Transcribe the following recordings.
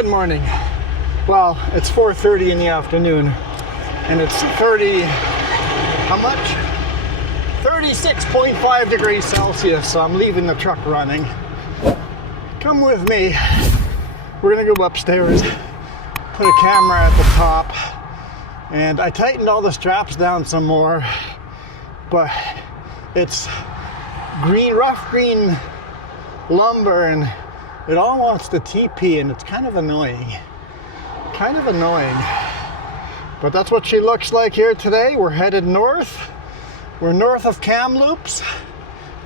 Good morning. Well, it's 4:30 in the afternoon and it's 36.5 degrees Celsius, so I'm leaving the truck running. Come with me. We're gonna go upstairs, put a camera at the top, and I tightened all the straps down some more, but it's rough green lumber and it all wants to TP, and it's kind of annoying. But that's what she looks like here today. We're headed north. We're north of Kamloops.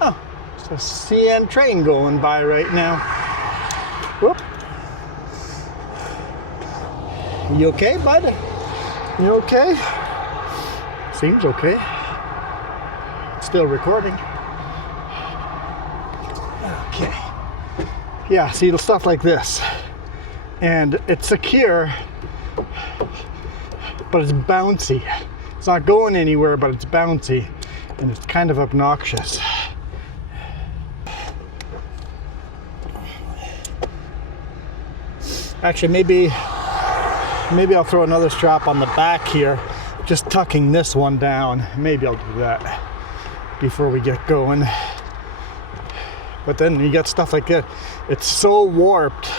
Oh, it's a CN train going by right now. Whoop. You okay, bud? You okay? Seems okay. It's still recording. Okay. Yeah, see the stuff like this. And it's secure, but it's bouncy. It's not going anywhere, but it's bouncy. And it's kind of obnoxious. Actually, maybe I'll throw another strap on the back here, just tucking this one down. Maybe I'll do that before we get going. But then you get stuff like that. It's so warped.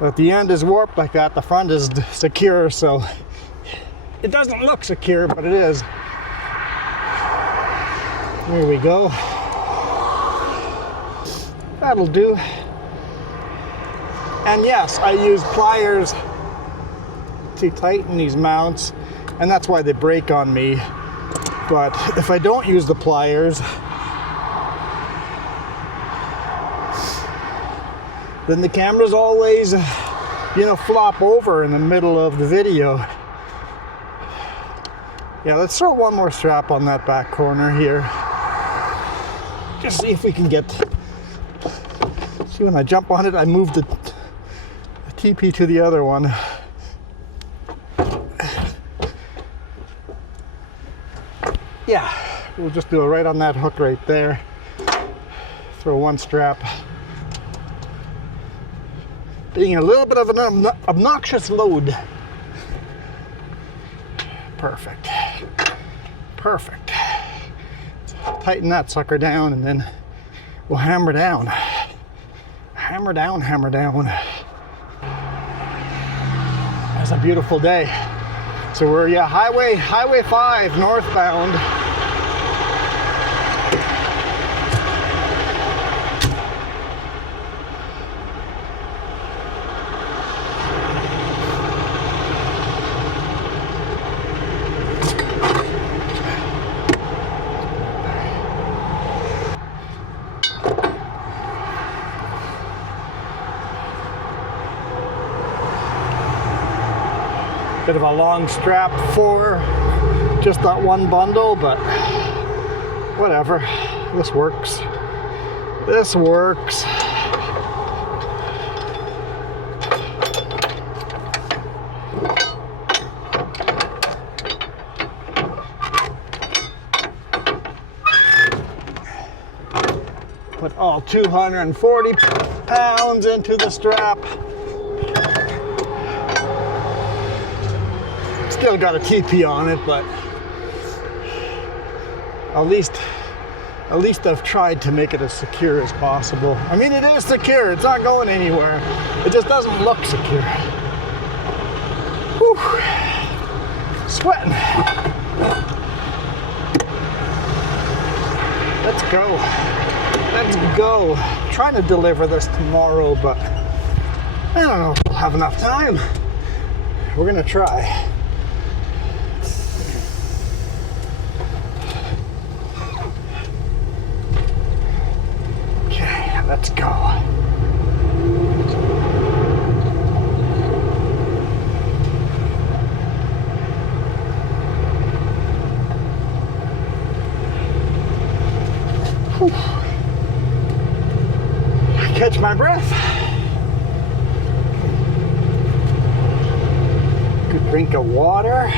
But the end is warped like that. The front is secure, so it doesn't look secure, but it is. There we go. That'll do. And yes, I use pliers to tighten these mounts, and that's why they break on me. But if I don't use the pliers, then the camera's always, flop over in the middle of the video. Yeah, let's throw one more strap on that back corner here. Just see if we can get, see when I jump on it, I move the TP to the other one. Yeah, we'll just do it right on that hook right there. Throw one strap. Being a little bit of an obnoxious load. Perfect. Tighten that sucker down and then we'll hammer down. Hammer down. It's a beautiful day. So we're, Highway 5 northbound. Bit of a long strap for just that one bundle, but whatever. This works. Put all 240 pounds into the strap. Still got a TP on it, but at least I've tried to make it as secure as possible. I mean, it is secure. It's not going anywhere. It just doesn't look secure. Whew. Sweating. Let's go. I'm trying to deliver this tomorrow, but I don't know if we'll have enough time. We're gonna try. Let's go. Whew. Catch my breath. Good drink of water.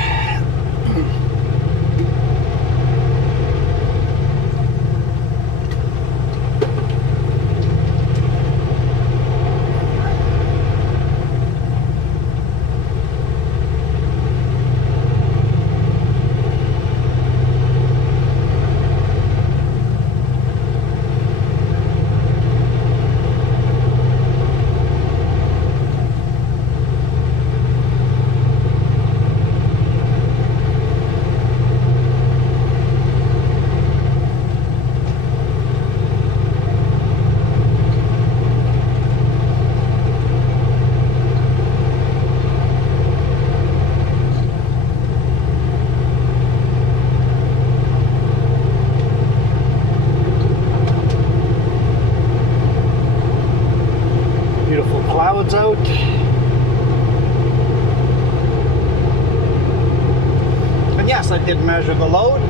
did measure the load.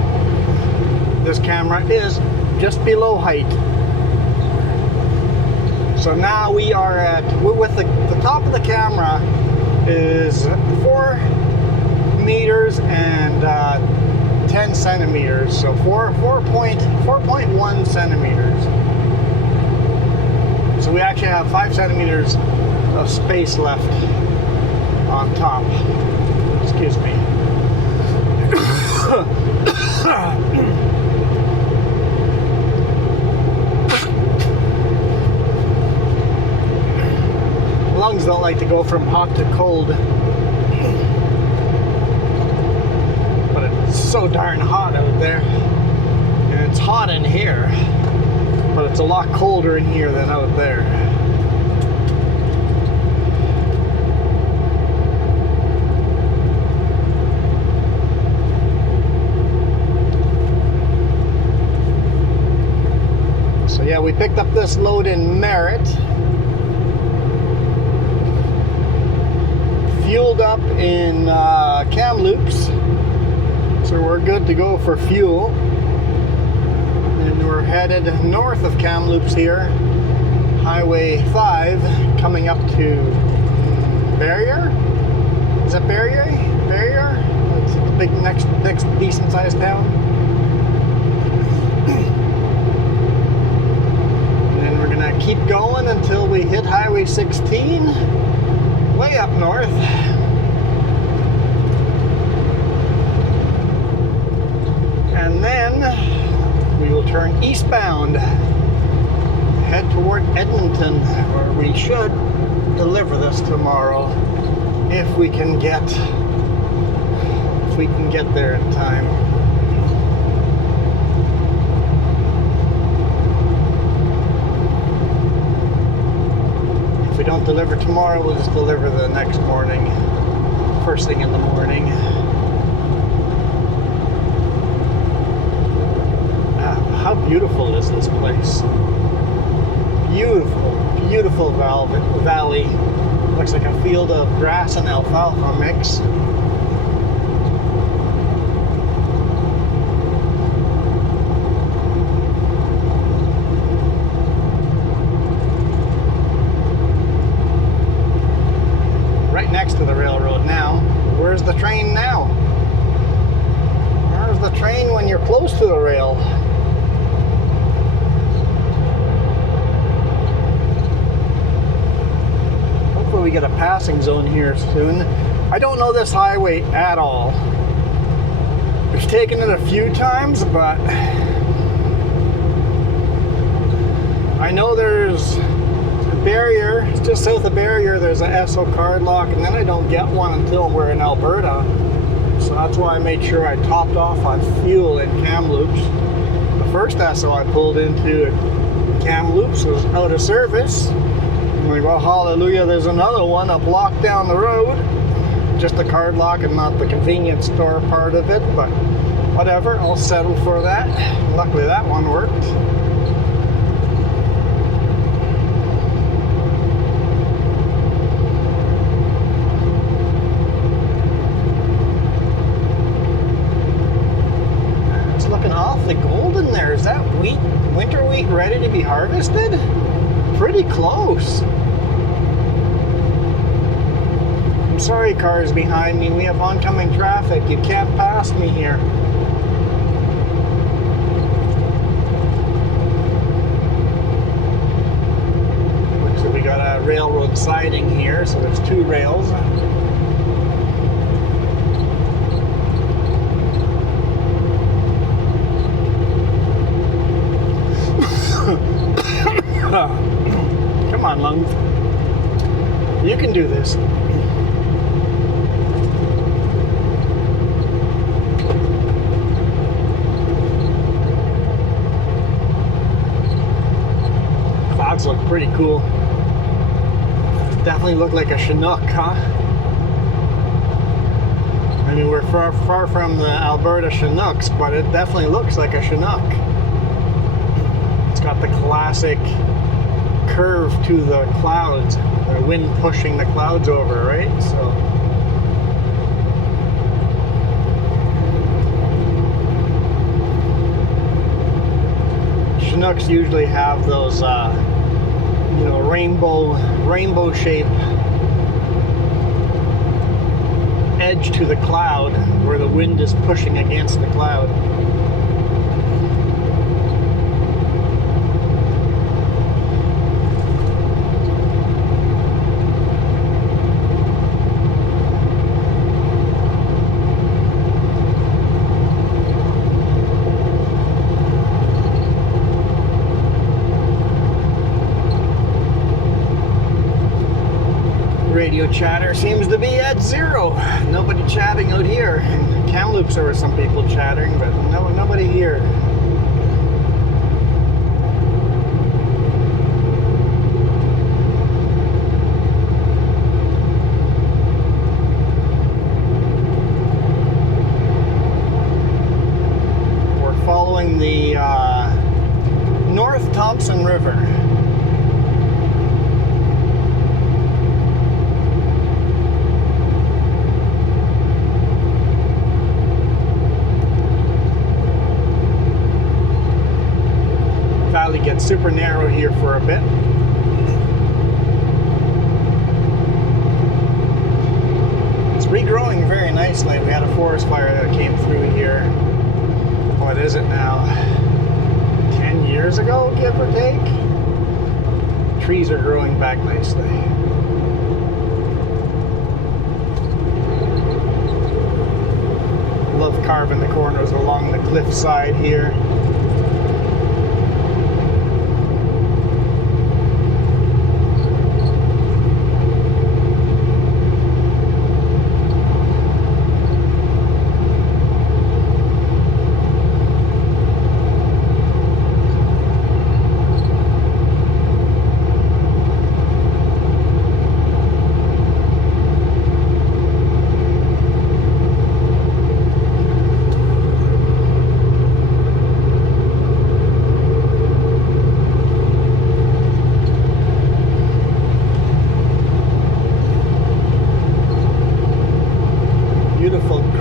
This camera is just below height. So now we are at, with the top of the camera is 4 meters and 10 centimeters. So 4.1 centimeters. So we actually have 5 centimeters of space left on top. Excuse me. Lungs don't like to go from hot to cold. But it's so darn hot out there. And it's hot in here. But it's a lot colder in here than out there. So yeah, we picked up this load in Merritt. Fueled up in Kamloops. So we're good to go for fuel. And we're headed north of Kamloops here. Highway 5 coming up to Barrière. Is that Barrière? Barrière? It's the big next decent sized town. Keep going until we hit Highway 16, way up north. And then we will turn eastbound, head toward Edmonton, where we should deliver this tomorrow if we can get there in time. If we don't deliver tomorrow, we'll just deliver the next morning, first thing in the morning. How beautiful is this place? Beautiful, beautiful valley. Looks like a field of grass and alfalfa mix. Next to the railroad now. Where's the train now? Where's the train when you're close to the rail? Hopefully we get a passing zone here soon. I don't know this highway at all. We've taken it a few times, but I know there's Barrière, just south of Barrière, there's a Esso card lock, and then I don't get one until we're in Alberta. So that's why I made sure I topped off on fuel in Kamloops. The first Esso I pulled into Kamloops was out of service. I'm like, well, hallelujah, there's another one a block down the road. Just a card lock and not the convenience store part of it, but whatever, I'll settle for that. Luckily that one worked. Golden there. Is that wheat, winter wheat, ready to be harvested? Pretty close. I'm sorry, cars behind me. We have oncoming traffic. You can't pass me here. Looks like we got a railroad siding here, so there's 2 rails. Come on, lungs. You can do this. Clouds look pretty cool. Definitely look like a Chinook, huh? I mean, we're far from the Alberta Chinooks, but it definitely looks like a Chinook. It's got the classic curve to the clouds, the wind pushing the clouds over, right? So Chinooks usually have those, you know, rainbow shape edge to the cloud where the wind is pushing against the cloud. Radio chatter seems to be at zero. Nobody chatting out here. In Kamloops there were some people chattering, but nobody here. We're following the North Thompson River. Valley gets super narrow here for a bit. It's regrowing very nicely. We had a forest fire that came through here. What is it now? 10 years ago, give or take? Trees are growing back nicely. Love carving the corners along the cliffside here.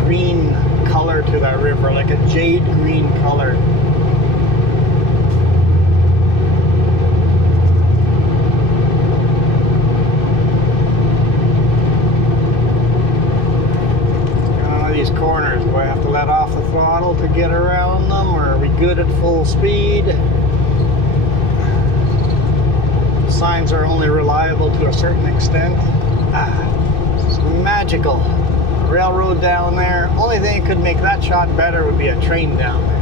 Green color to that river, like a jade green color. These corners, do I have to let off the throttle to get around them, or are we good at full speed? The signs are only reliable to a certain extent. This is magical. Railroad down there. Only thing that could make that shot better would be a train down there.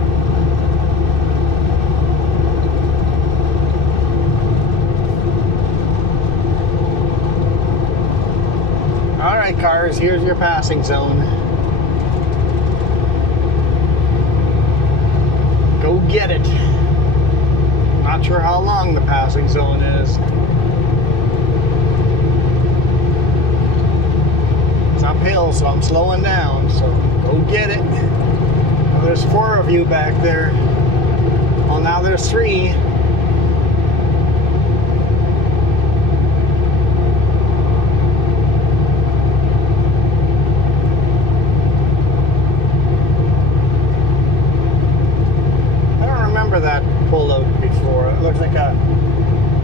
Alright cars, here's your passing zone. Go get it. Not sure how long the passing zone is. Uphill, so I'm slowing down, so go get it. Well, there's 4 of you back there. Well, now there's 3. I don't remember that pullout before. It looks like a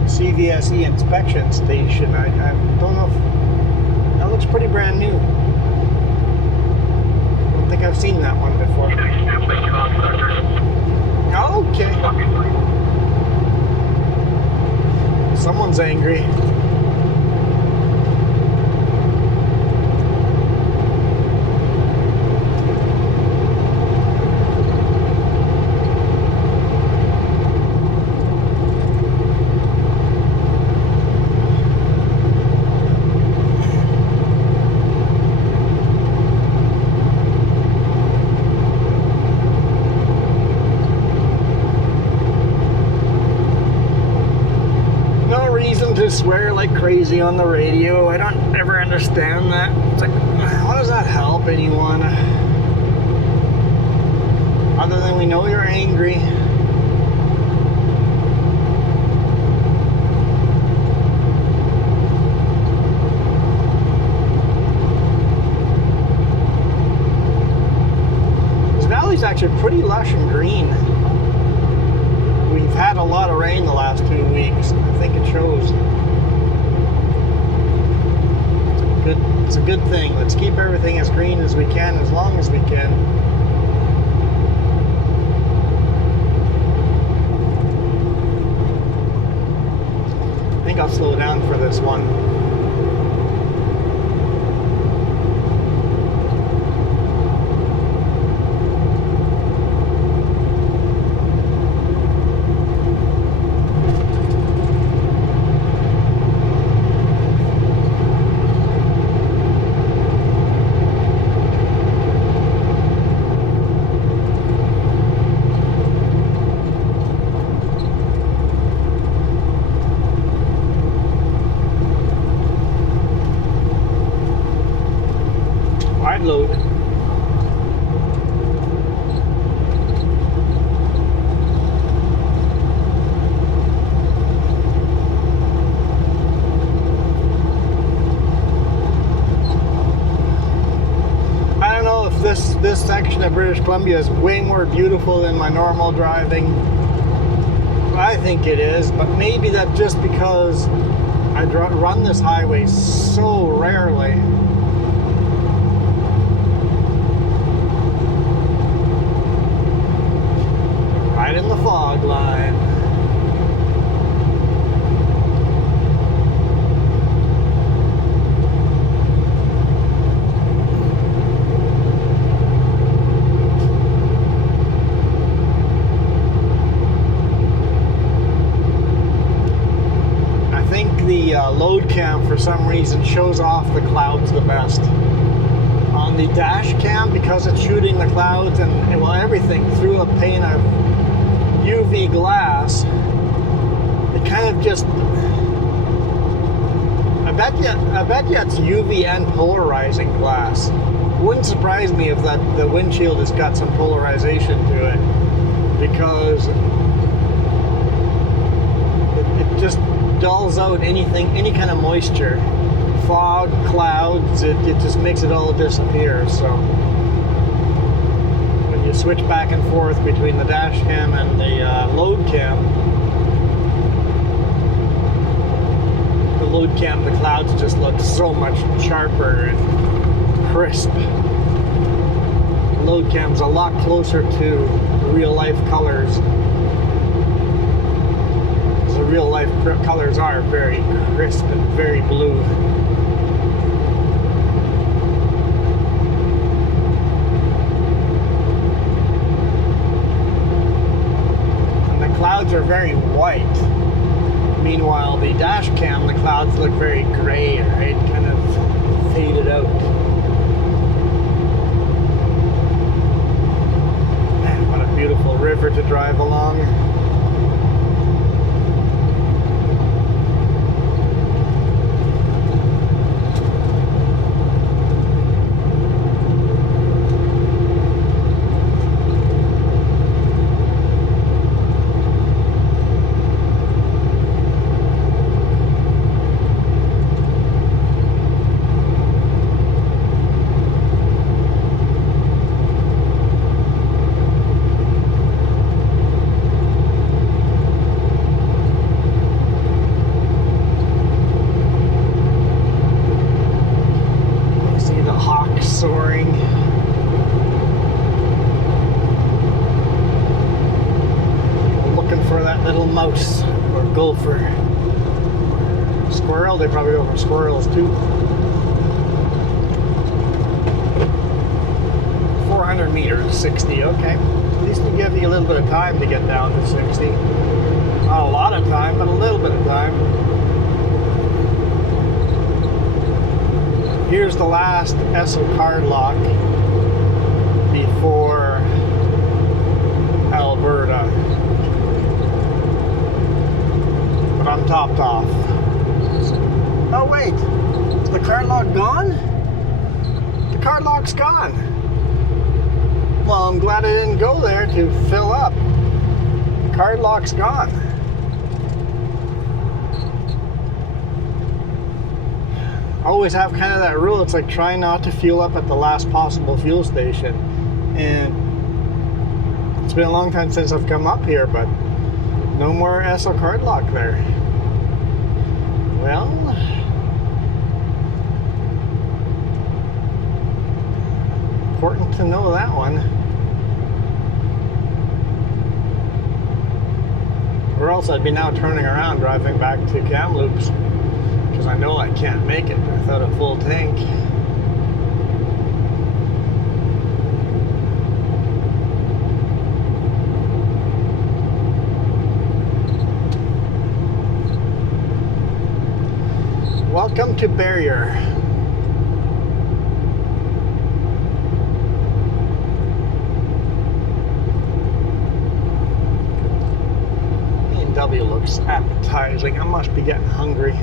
CVSE inspection station. I don't know if that looks pretty brand new. I don't think I've seen that one before. Okay. Someone's angry. Swear like crazy on the radio. I don't ever understand that. It's like, how does that help anyone? Other than we know you're angry. This valley's actually pretty lush and green. We've We've had a lot of rain the last 2 weeks. I think it shows. It's a good thing. Let's keep everything as green as we can, as long as we can. I think I'll slow down for this one. Load. I don't know if this section of British Columbia is way more beautiful than my normal driving. I think it is, but maybe that's just because I run this highway so rarely. Right in the fog line. I think the load cam for some reason shows off the clouds the best. On the dash cam, because it's shooting the clouds and well, everything through a pane of UV glass, it kind of just, I bet you it's UV and polarizing glass. Wouldn't surprise me if the windshield has got some polarization to it, because it just dulls out any kind of moisture, fog, clouds. It just makes it all disappear. So you switch back and forth between the dash cam and the load cam. The load cam, the clouds just look so much sharper and crisp. The load cam's a lot closer to real life colors. The real life colors are very crisp and very blue. Clouds are very white. Meanwhile, the dash cam, the clouds look very gray, right? Kind of faded out. Man, what a beautiful river to drive along. Mouse or gopher. Squirrel, they probably go for squirrels too. 400 meters, 60, okay. At least we give you a little bit of time to get down to 60. Not a lot of time, but a little bit of time. Here's the last Esso card lock before Alberta. But I'm topped off. Oh wait, is the card lock gone? The card lock's gone. Well, I'm glad I didn't go there to fill up. The card lock's gone. I always have kind of that rule. It's like trying not to fuel up at the last possible fuel station. And it's been a long time since I've come up here, but No more ESO card lock there. Well, important to know that one. Or else I'd be now turning around driving back to Kamloops, because I know I can't make it without a full tank. Welcome to Barrière. A&W looks appetizing. I must be getting hungry.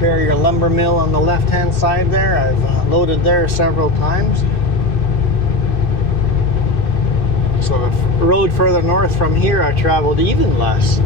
Barrière lumber mill on the left hand side there. I've loaded there several times. So the road further north from here I traveled even less.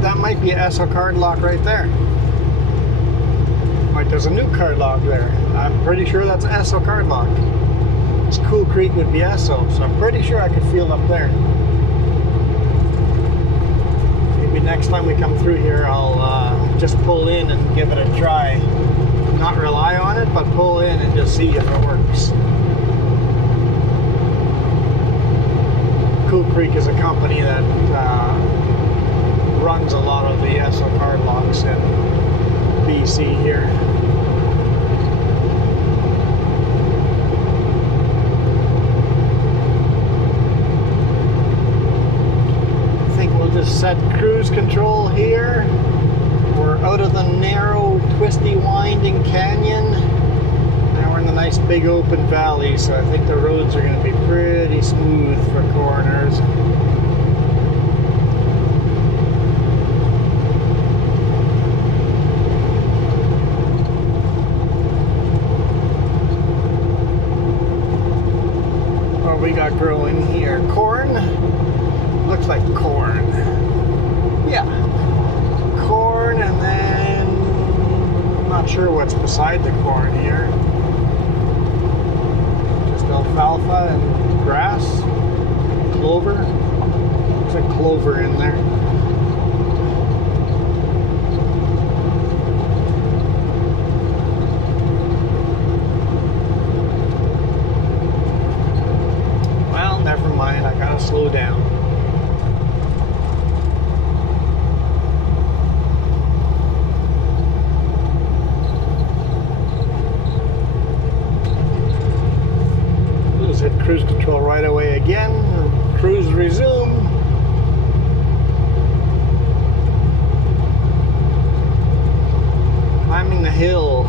That might be an ESO card lock right there. Like there's a new card lock there. I'm pretty sure that's an ESO card lock. This Cool Creek would be ESO, so I'm pretty sure I could feel up there. Maybe next time we come through here, I'll just pull in and give it a try. Not rely on it, but pull in and just see if it works. Cool Creek is a company that runs a lot of the ESO card locks in BC here. I think we'll just set cruise control here. We're out of the narrow, twisty, winding canyon. Now we're in the nice big open valley, so I think the roads are going to be pretty smooth for corners. We got growing here. Corn. Looks like corn. Yeah. Corn, and then I'm not sure what's beside the corn here. Just alfalfa and grass. Clover. Looks like clover in there. Never mind, I gotta slow down. We'll just hit cruise control right away again. Cruise resume. Climbing the hill.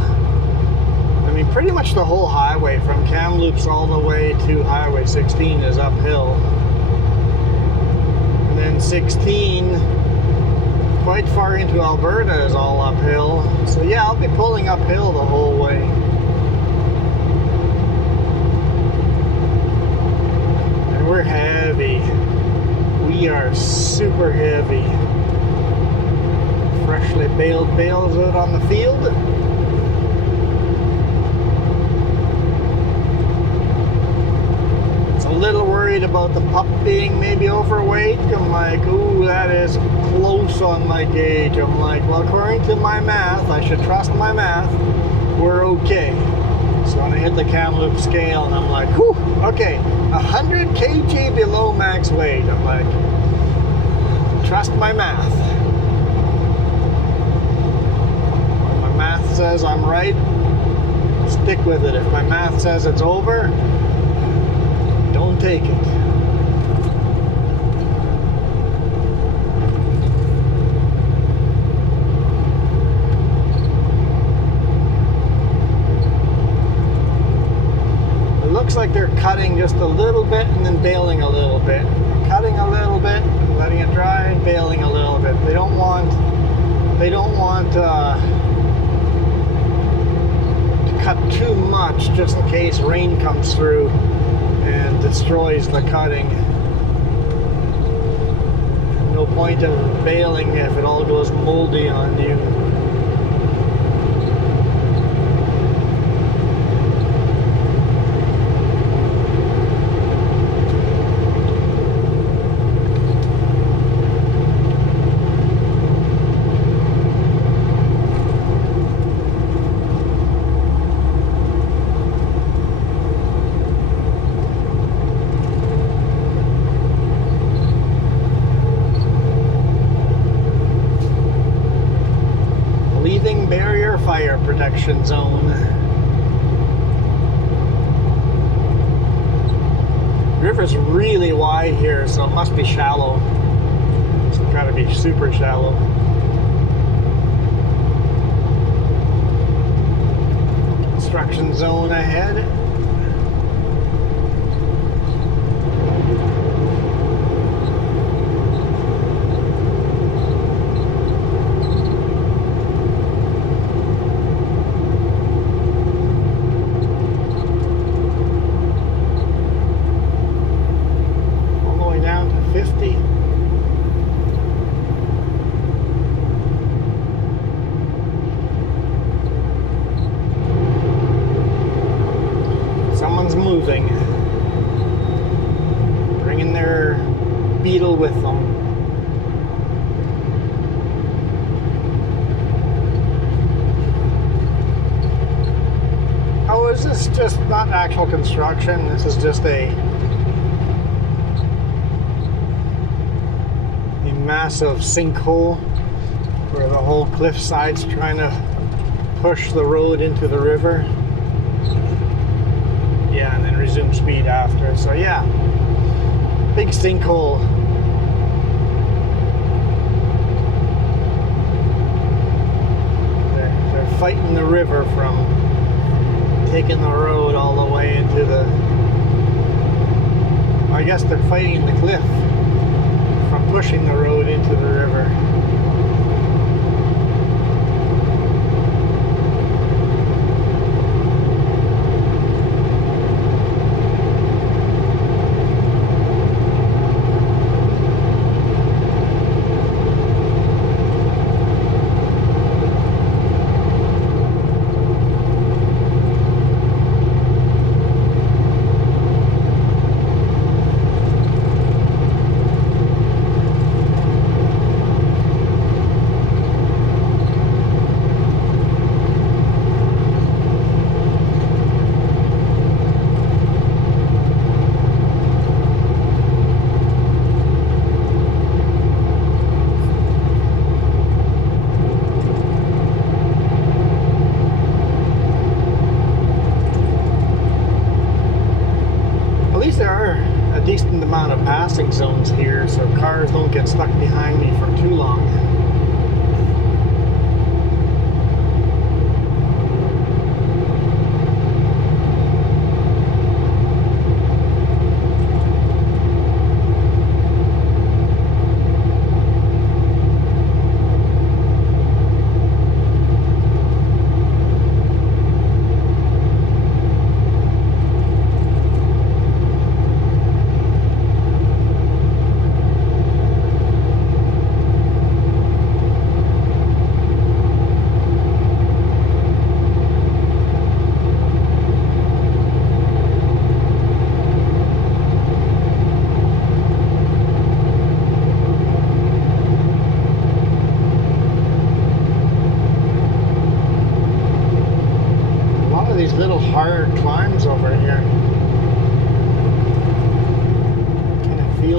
I mean, pretty much the whole highway from Kamloops all the way to Highway 16 is uphill. And then 16, quite far into Alberta, is all uphill. So yeah, I'll be pulling uphill the whole way. And we're heavy. We are super heavy. Freshly baled bales out on the field. worried about the pup being maybe overweight. I'm like, ooh, that is close on my gauge. I'm like, well, according to my math, I should trust my math, we're okay. So when I hit the Kamloops scale, and I'm like, whew, okay, 100 kg below max weight. I'm like, trust my math. When my math says I'm right, stick with it. If my math says it's over, don't take it. It looks like they're cutting just a little bit and then bailing a little bit. Cutting a little bit, letting it dry, and bailing a little bit. They don't want to cut too much just in case rain comes through and destroys the cutting. No point of bailing if it all goes moldy on you. Barrier fire protection zone. The river's really wide here, so it must be shallow. It's got to be super shallow. Construction zone ahead. Moving, bringing their beetle with them. Oh, is this just not actual construction? This is just a massive sinkhole where the whole cliffside's trying to push the road into the river. Yeah, and then resume speed after. So yeah, big sinkhole. They're fighting the river from taking the road all the way into the... I guess they're fighting the cliff from pushing the road into the river. Decent amount of passing zones here, so cars don't get stuck behind me for too long.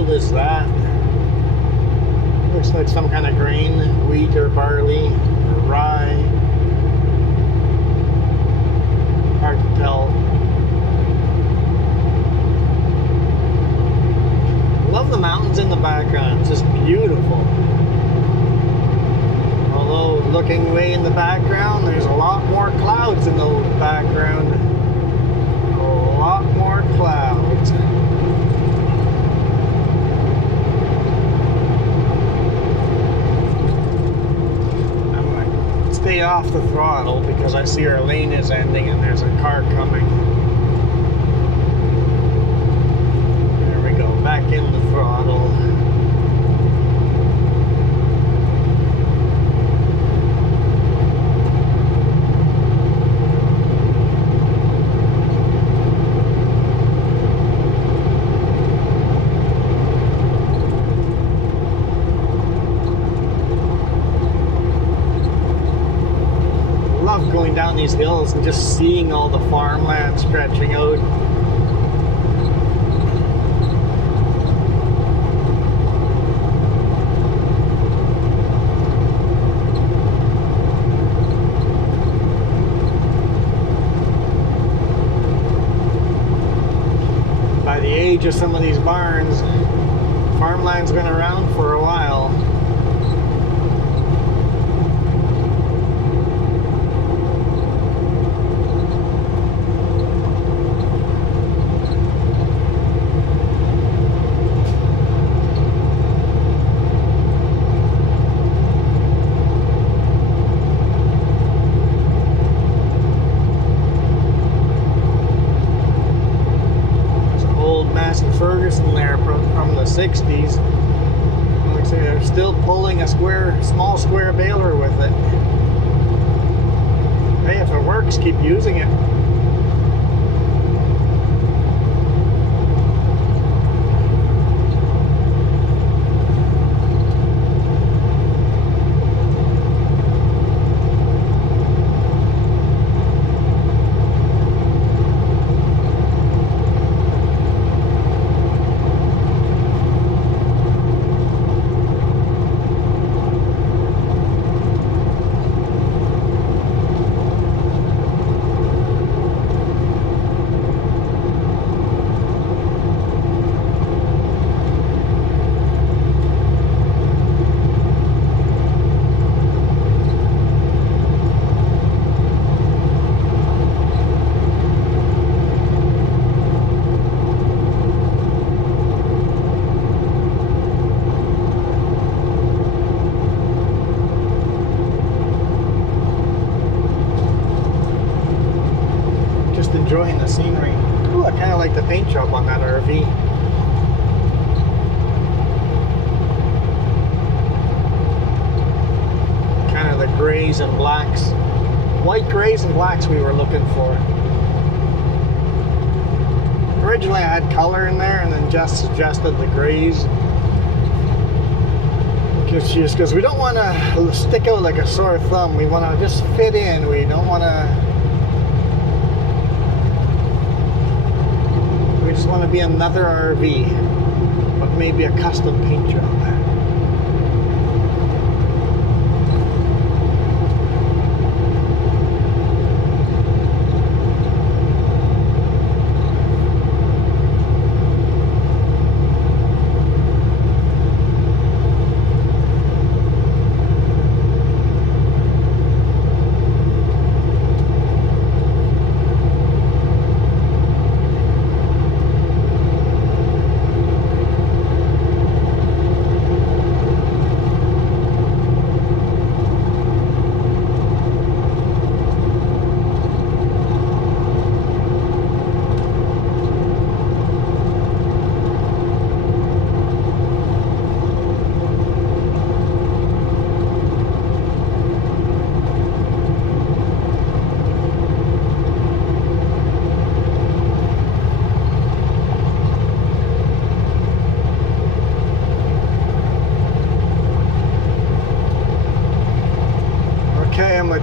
field is that? Looks like some kind of grain, wheat or barley or rye. Hard to tell. Love the mountains in the background. It's just beautiful. Although looking way in the background, there's a lot more clouds in the background. A lot more clouds. I'm going to stay off the throttle because I see our lane is ending and there's a car coming. There we go, back in the throttle. Going down these hills and just seeing all the farmland stretching out. By the age of some of these barns, farmland's been around for a while. From the 60s. Looks like they're still pulling a small square baler with it. Hey, if it works, keep using it. Enjoying the scenery. Ooh, I kind of like the paint job on that RV. Kind of the grays and blacks. White grays and blacks we were looking for. Originally I had color in there and then just suggested the grays. Just because we don't want to stick out like a sore thumb. We want to just fit in. We don't want to... We just want to be another RV, but maybe a custom paint job.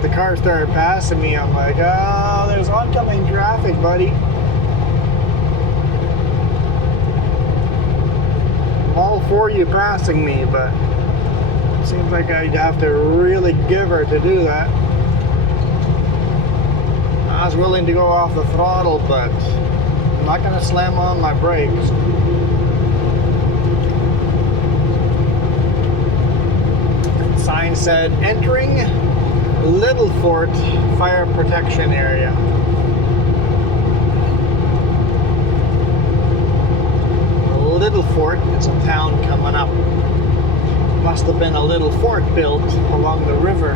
The car started passing me. I'm like, oh, there's oncoming traffic, buddy. before you passing me, but it seems like I'd have to really give her to do that. I was willing to go off the throttle, but I'm not going to slam on my brakes. The sign said, entering Little Fort Fire Protection Area. Little Fort is a town coming up. Must have been a little fort built along the river.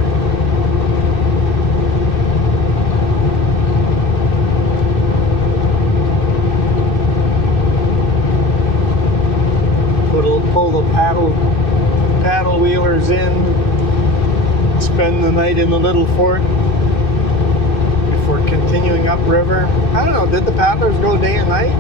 Pull the paddle wheelers in, spend the night in the little fort before continuing upriver. I don't know, did the paddlers go day and night?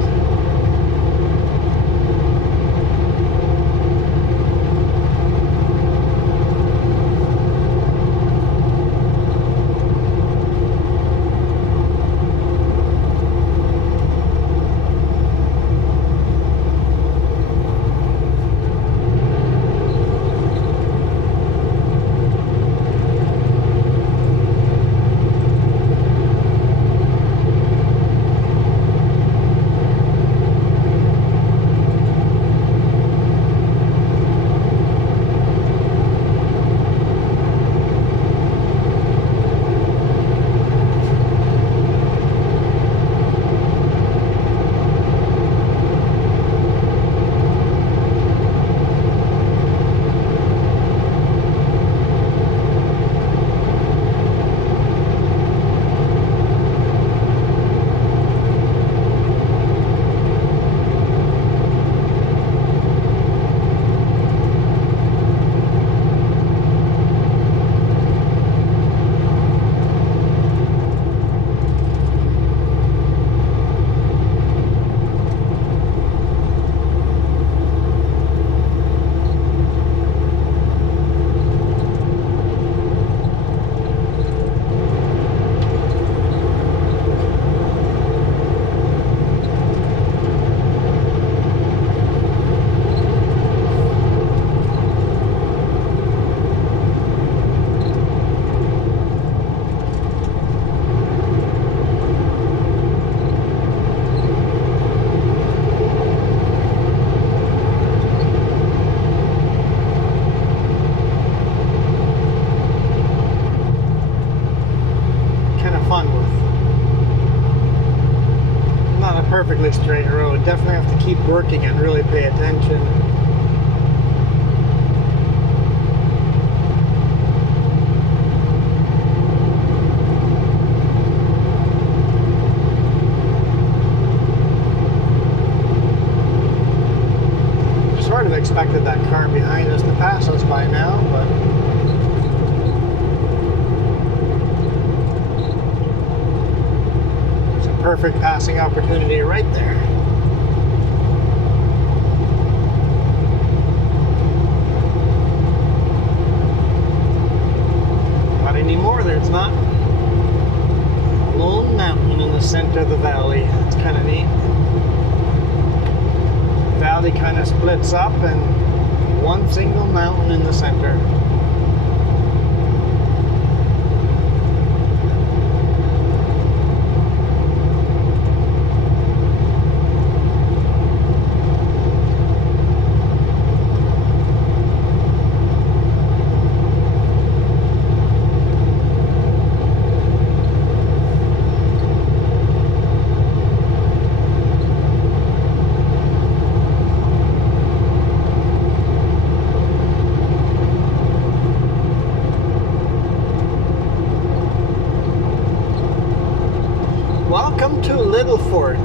Perfectly straight road. Definitely have to keep working and really pay attention. Sort of expected that car behind us to pass us by now, but perfect passing opportunity right there. Not anymore, there's not. A lone mountain in the center of the valley. It's kind of neat. The valley kind of splits up and one single mountain in the center. Welcome to Little Fort.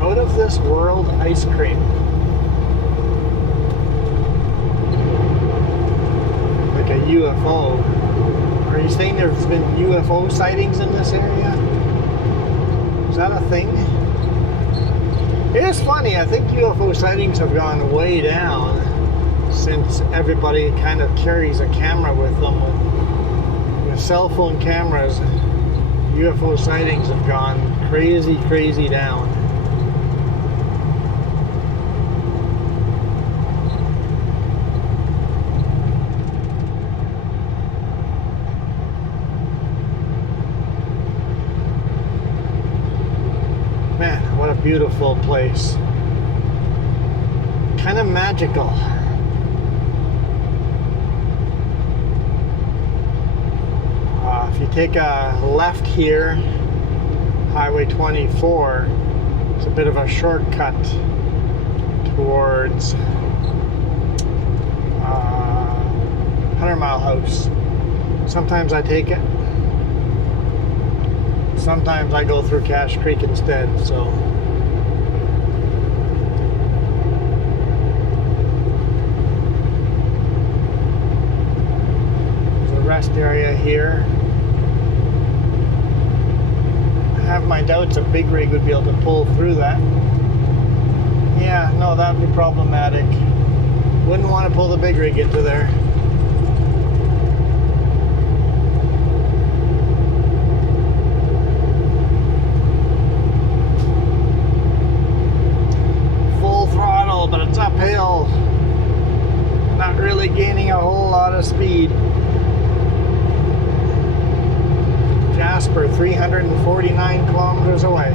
Out of this world ice cream. Like a UFO. Are you saying there's been UFO sightings in this area? Is that a thing? It is funny, I think UFO sightings have gone way down since everybody kind of carries a camera with them. With cell phone cameras, UFO sightings have gone crazy down. beautiful place. Kind of magical. If you take a left here, Highway 24, it's a bit of a shortcut towards 100 Mile House. Sometimes I take it. Sometimes I go through Cache Creek instead, so. There's a rest area here. I have my doubts a big rig would be able to pull through that. Yeah, no, that would be problematic. Wouldn't want to pull the big rig into there. Full throttle, but it's uphill. Not really gaining a whole lot of speed. Jasper, 349 kilometers away.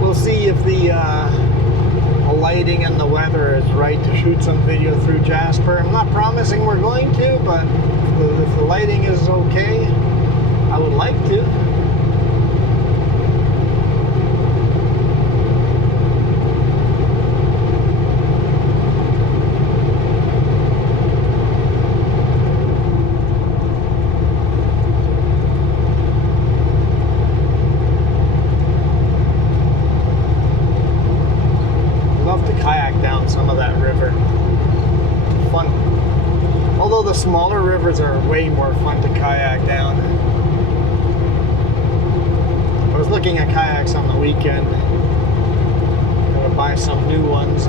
We'll see if the lighting and the weather is right to shoot some video through Jasper. I'm not promising we're going to, but if the lighting is okay, I would like to. Smaller rivers are way more fun to kayak down. I was looking at kayaks on the weekend. Gotta buy some new ones.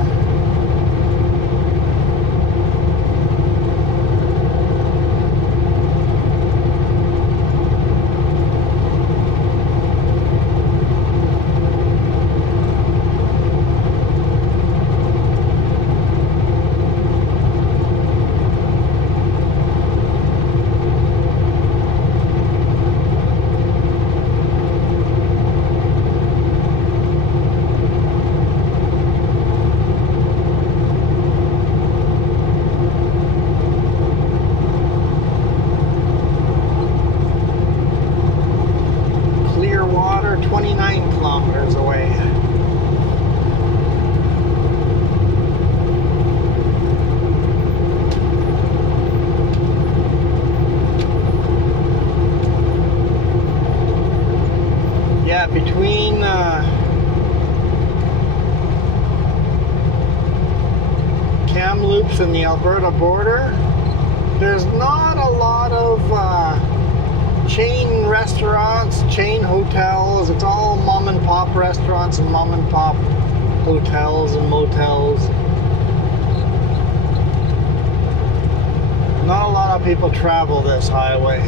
Clearwater, 29 kilometers away. Yeah, between Kamloops and the Alberta border, there's not a lot of chain restaurants, chain hotels. It's all mom and pop restaurants and mom and pop hotels and motels. Not a lot of people travel this highway.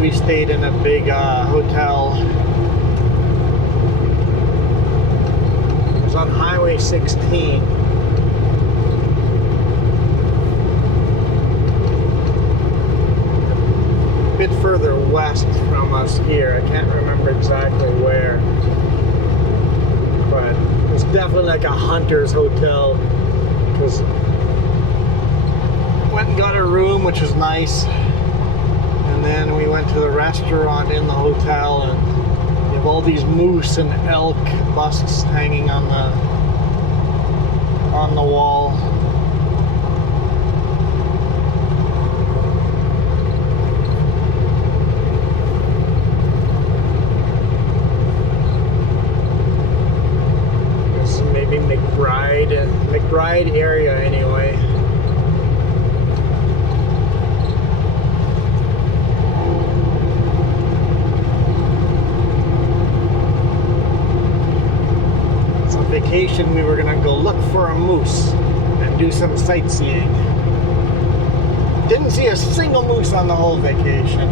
We stayed in a big hotel. It was on Highway 16. A bit further west from us here. I can't remember exactly where. But it's definitely like a hunter's hotel. Because went and got a room, which was nice. And then we went to the restaurant in the hotel, and you have all these moose and elk busts hanging on the wall. wide area anyway. So vacation, we were gonna go look for a moose and do some sightseeing. Didn't see a single moose on the whole vacation.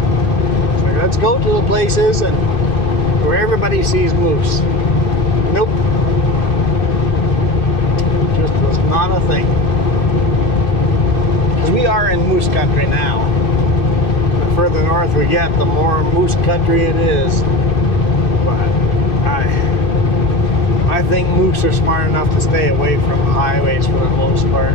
So let's go to the places and where everybody sees moose. Nope. Just was not a thing. Because we are in moose country now. The further north we get, the more moose country it is. But I think moose are smart enough to stay away from highways for the most part.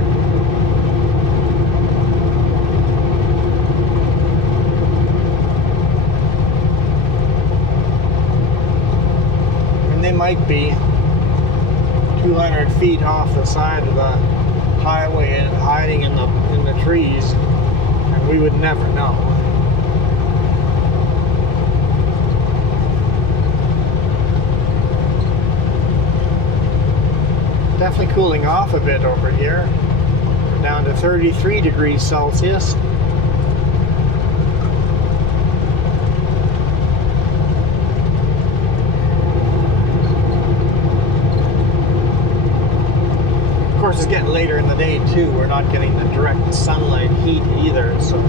They might be 200 feet off the side of the highway and hiding in the trees, and we would never know. Definitely cooling off a bit over here. We're down to 33 degrees Celsius. Of course, it's getting later in the day too. We're not getting the direct sunlight heat either, so.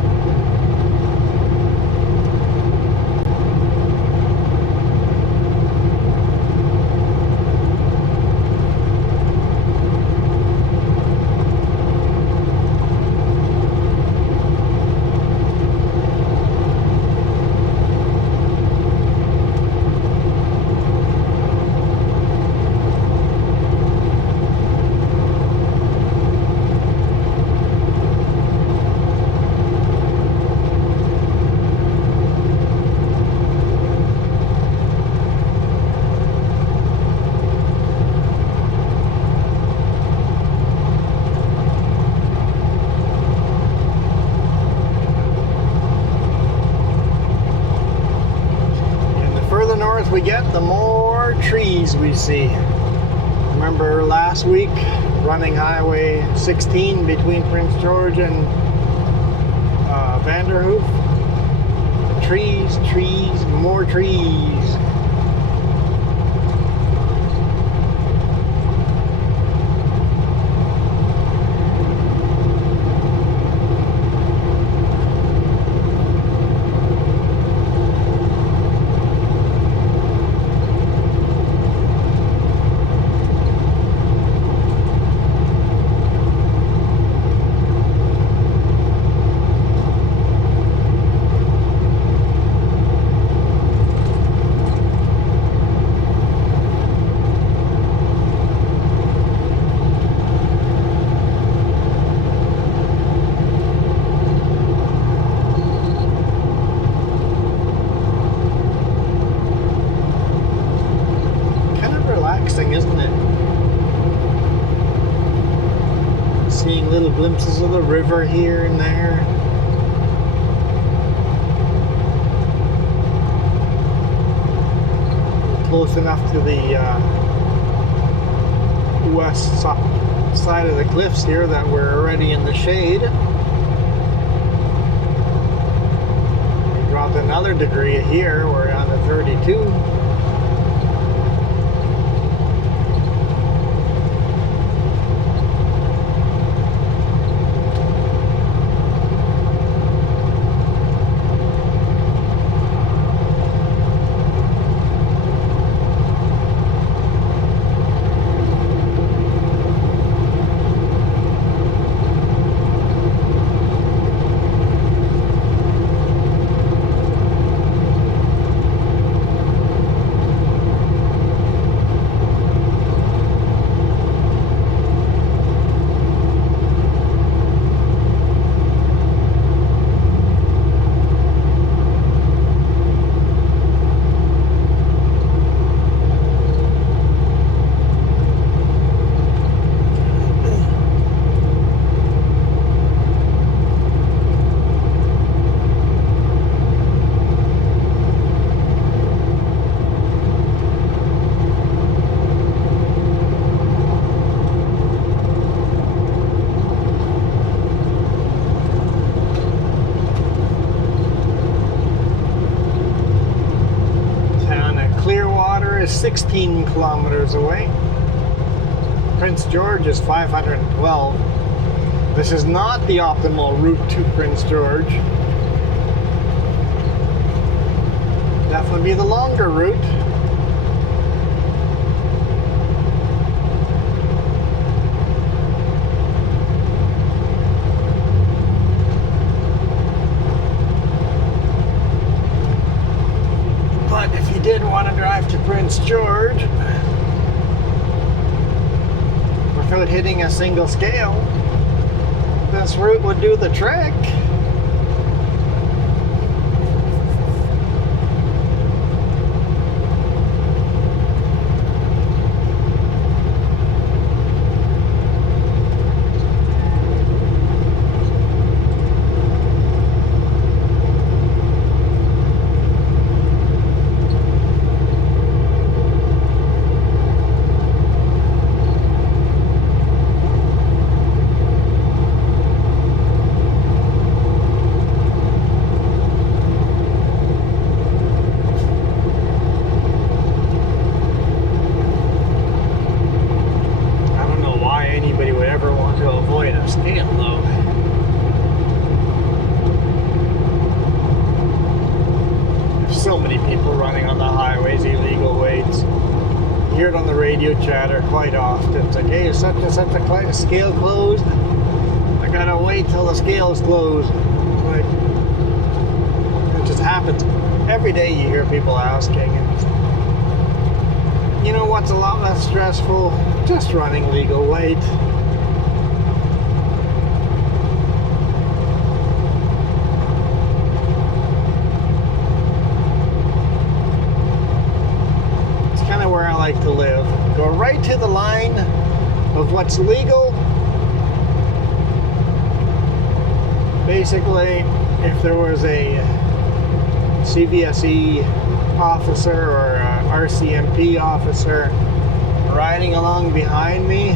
We get, the more trees we see. Remember last week running Highway 16 between Prince George and Vanderhoof? Trees, trees, more trees. Isn't it? Seeing little glimpses of the river here and there. Close enough to the west side of the cliffs here that we're already in the shade. We dropped another degree here. We're on to 32. is 16 kilometers away. Prince George is 512. This is not the optimal route to Prince George. Definitely be the longer route. But if you did want to drive to Prince George without hitting a single scale, this route would do the trick. Chatter quite often. It's like, hey, such and such a scale closed. I gotta wait till the scale's closed. Like, it just happens every day. You hear people asking, and you know what's a lot less stressful? Just running legal weight. Where I like to live. Go right to the line of what's legal. Basically, if there was a CVSE officer or a RCMP officer riding along behind me,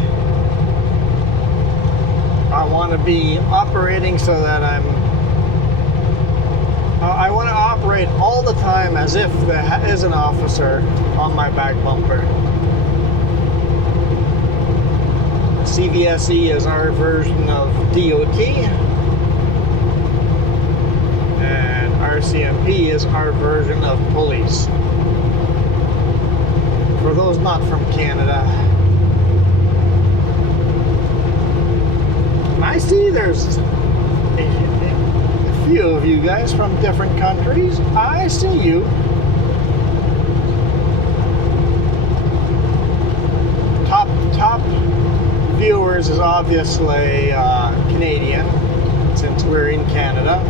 I want to be operating so that I want to operate all the time as if there is an officer on my back bumper. CVSE is our version of DOT, and RCMP is our version of police. For those not from Canada, and I see there's a few of you guys from different countries. I see you. Top viewers is obviously Canadian, since we're in Canada.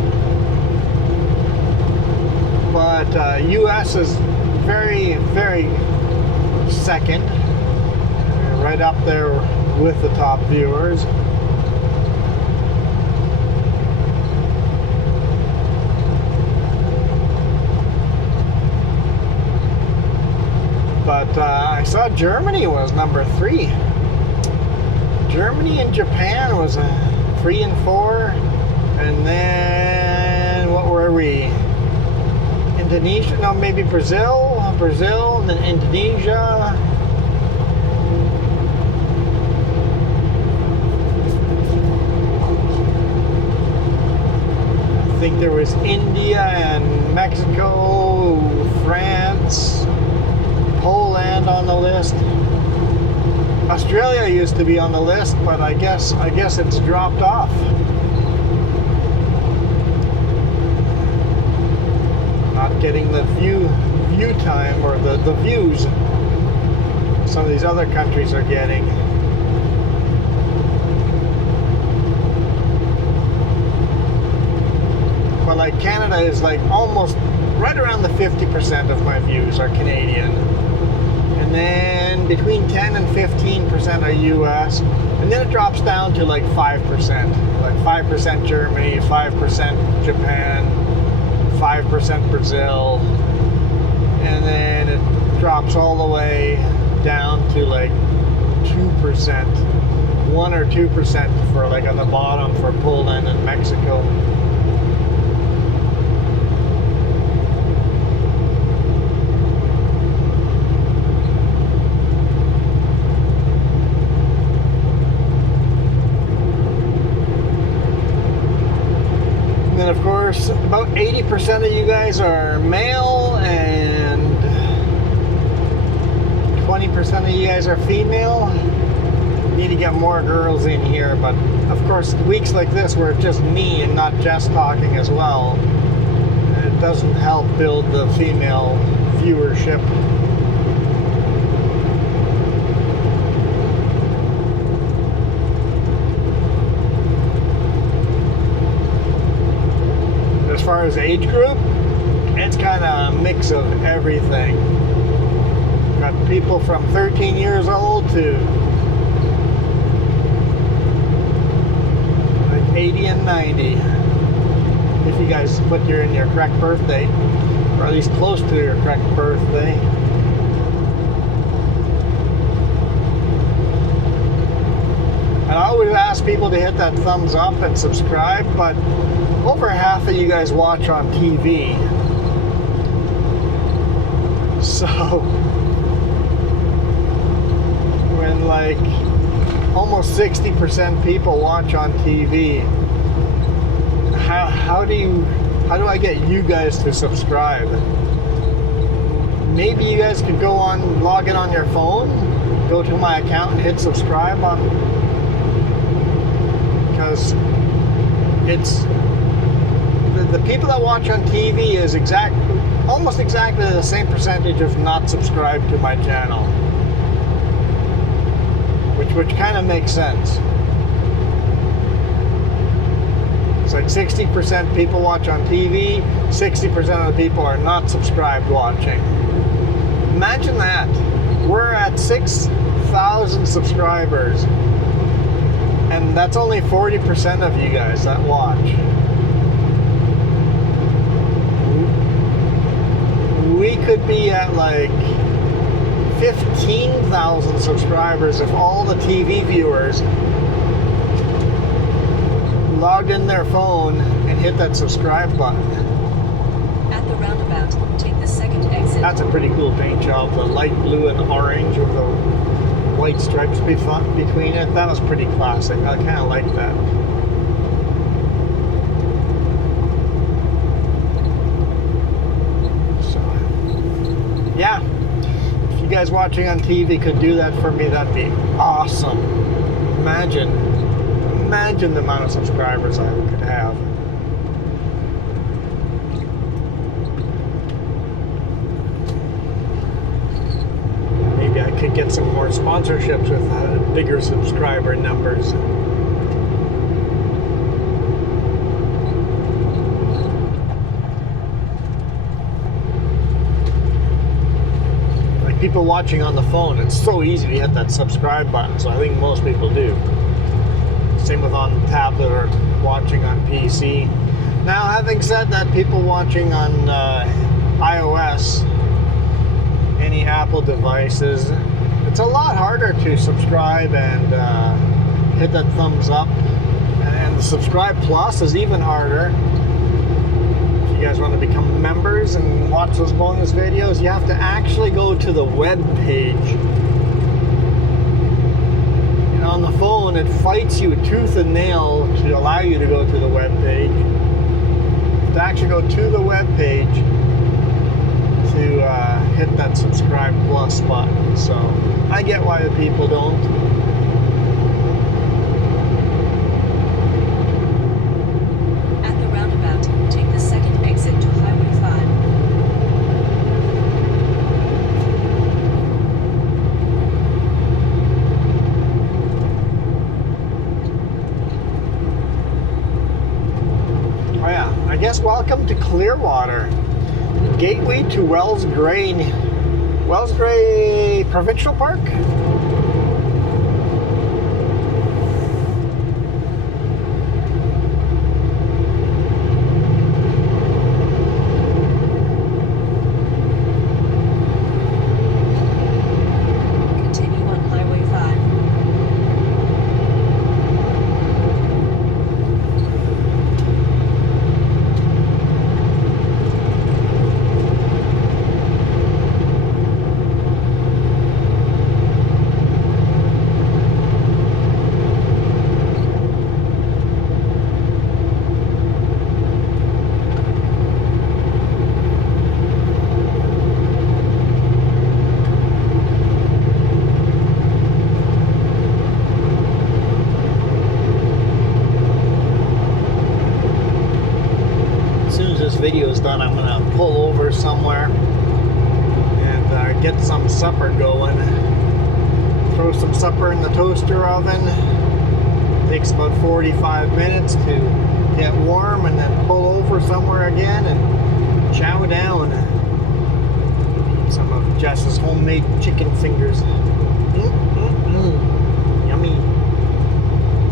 But US is very, very second, right up there with the top viewers. But I saw Germany was number 3. Germany and Japan was 3 and 4. And then, what were we? Indonesia? No, maybe Brazil. Brazil, and then Indonesia. I think there was India and Mexico, France, Poland on the list. Australia used to be on the list, but I guess it's dropped off. Not getting the view time or the views some of these other countries are getting. But like Canada is like almost right around the 50% of my views are Canadian. And then between 10 and 15% are US. And then it drops down to like 5%. Like 5% Germany, 5% Japan, 5% Brazil. And then it drops all the way down to like 2%. 1 or 2% for like on the bottom for Poland and Mexico. 80% of you guys are male and 20% of you guys are female. Need to get more girls in here, but of course weeks like this where it's just me and not Jess talking as well, it doesn't help build the female viewership. As far as age group, it's kind of a mix of everything. Got people from 13 years old to 80 and 90, if you guys put in your correct birthday, or at least close to your correct birthday. And I always ask people to hit that thumbs up and subscribe, but over half of you guys watch on TV. So when like almost 60% people watch on TV, how do I get you guys to subscribe? Maybe you guys could log in on your phone, go to my account and hit subscribe on, because it's the people that watch on TV is almost exactly the same percentage of not subscribed to my channel. Which kind of makes sense. It's like 60% people watch on TV, 60% of the people are not subscribed watching. Imagine that. We're at 6,000 subscribers, and that's only 40% of you guys that watch. We could be at like 15,000 subscribers if all the TV viewers logged in their phone and hit that subscribe button. At the roundabout, take the second exit. That's a pretty cool paint job. The light blue and orange with the white stripes between it. That was pretty classic. I kind of like that. So, yeah. You guys watching on TV could do that for me, that'd be awesome. Imagine the amount of subscribers I could have. Maybe I could get some more sponsorships with bigger subscriber numbers. People watching on the phone, it's so easy to hit that subscribe button, so I think most people do. Same with on tablet or watching on PC. Now, having said that, people watching on iOS, any Apple devices, it's a lot harder to subscribe and hit that thumbs up, and the subscribe plus is even harder. You guys want to become members and watch those bonus videos, you have to actually go to the web page. And on the phone, it fights you tooth and nail to allow you to go to the web page. You have to actually go to the web page to hit that subscribe plus button. So I get why the people don't. Welcome to Clearwater, gateway to Wells Gray Provincial Park. gonna pull over somewhere and get some supper going. Throw some supper in the toaster oven. Takes about 45 minutes to get warm, and then pull over somewhere again and chow down. Eat some of Jess's homemade chicken fingers. Yummy.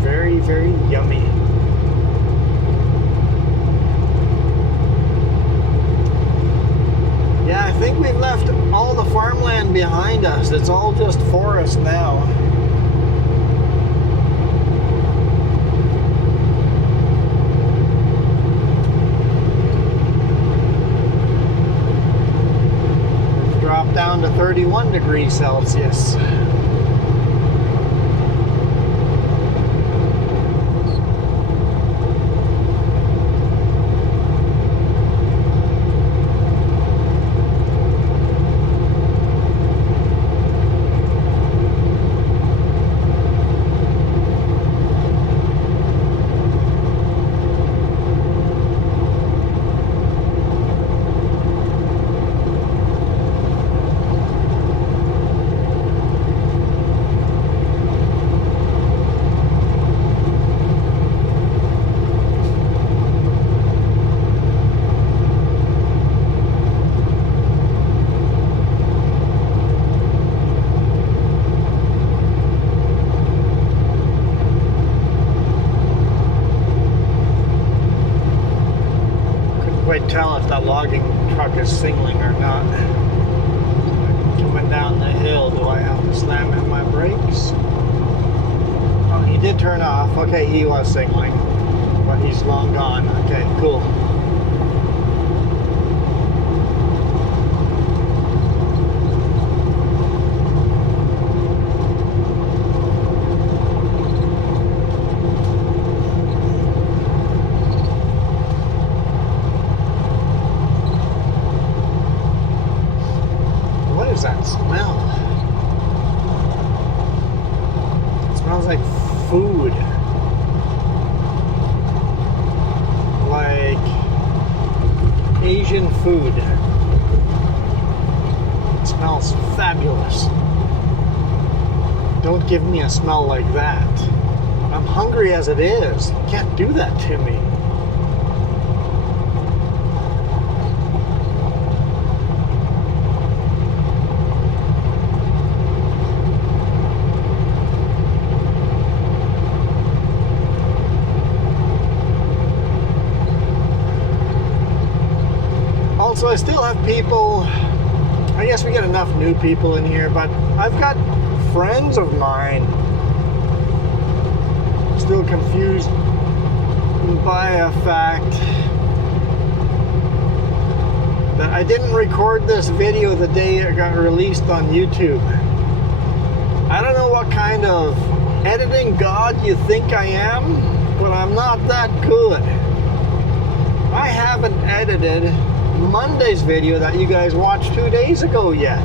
Very, very yummy. Yeah, I think we've left all the farmland behind us. It's all just forest now. We've dropped down to 31 degrees Celsius. Tell if that logging truck is signaling or not. Coming down the hill, do I have to slam in my brakes? Oh, he did turn off. Okay, he was signaling, but he's long gone. Okay, cool. That smell? It smells like food, like Asian food. It smells fabulous. Don't give me a smell like that. I'm hungry as it is. You can't do that to me. So I still have people, I guess we get enough new people in here, but I've got friends of mine still confused by a fact that I didn't record this video the day it got released on YouTube. I don't know what kind of editing god you think I am, but I'm not that good. I haven't edited Monday's video that you guys watched 2 days ago yet.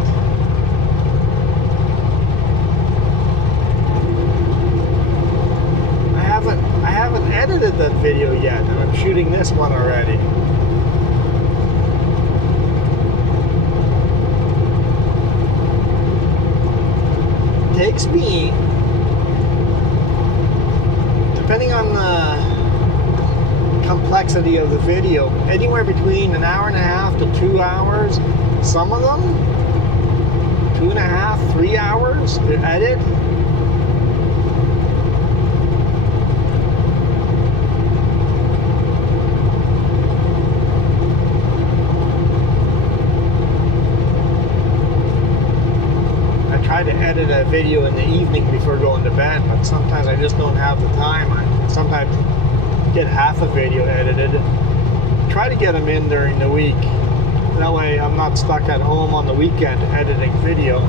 I haven't edited that video yet, and I'm shooting this one already. It takes me, depending on the complexity of the video, anywhere between an hour and a half to 2 hours. Some of them 2.5, 3 hours to edit. I try to edit a video in the evening before going to bed, but sometimes I just don't have the time. I sometimes get half a video edited. Try to get them in during the week. That way I'm not stuck at home on the weekend editing video.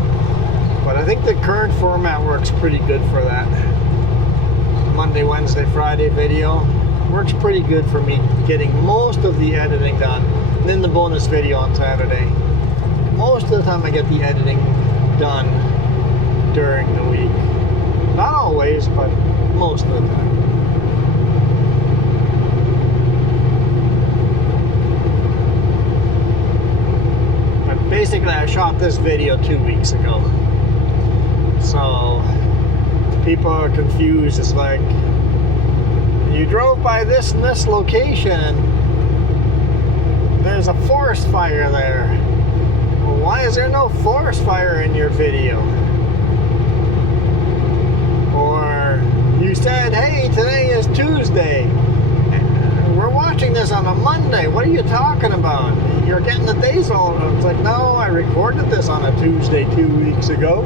But I think the current format works pretty good for that. Monday, Wednesday, Friday video works pretty good for me getting most of the editing done. And then the bonus video on Saturday. Most of the time I get the editing done during the week. Not always, but most of the time. basically I shot this video 2 weeks ago. So people are confused. It's like, you drove by this and this location. There's a forest fire there. Well, why is there no forest fire in your video? Or you said, hey, today is Tuesday. We're watching this on a Monday. What are you talking about? You're getting the days all. It's like, no, I recorded this on a Tuesday 2 weeks ago.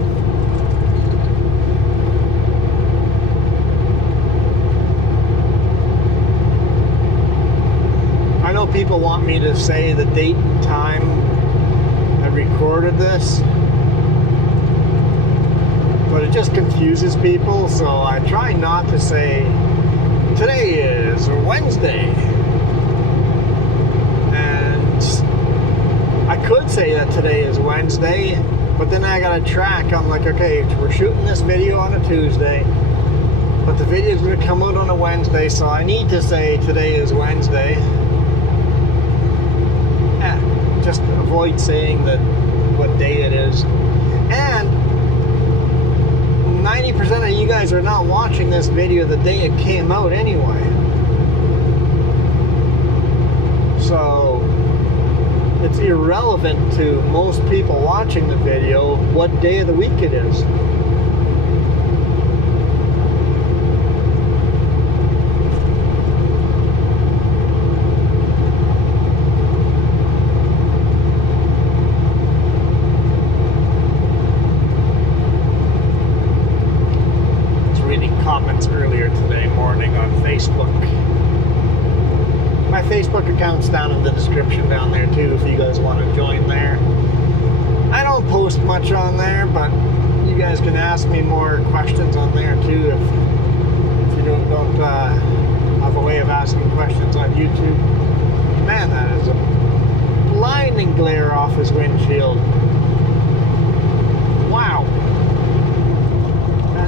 I know people want me to say the date and time I recorded this, but it just confuses people, so I try not to say today is Wednesday. And I could say that today is Wednesday, but then I gotta track. I'm like, okay, we're shooting this video on a Tuesday, but the video is gonna come out on a Wednesday, so I need to say today is Wednesday. Just avoid saying that what day it is. And 90% of you guys are not watching this video the day it came out anyway. So it's irrelevant to most people watching the video what day of the week it is. Earlier today morning on Facebook. My Facebook account's down in the description down there too if you guys want to join there. I don't post much on there, but you guys can ask me more questions on there too if you don't have a way of asking questions on YouTube. Man, that is a blinding glare off his windshield. Wow.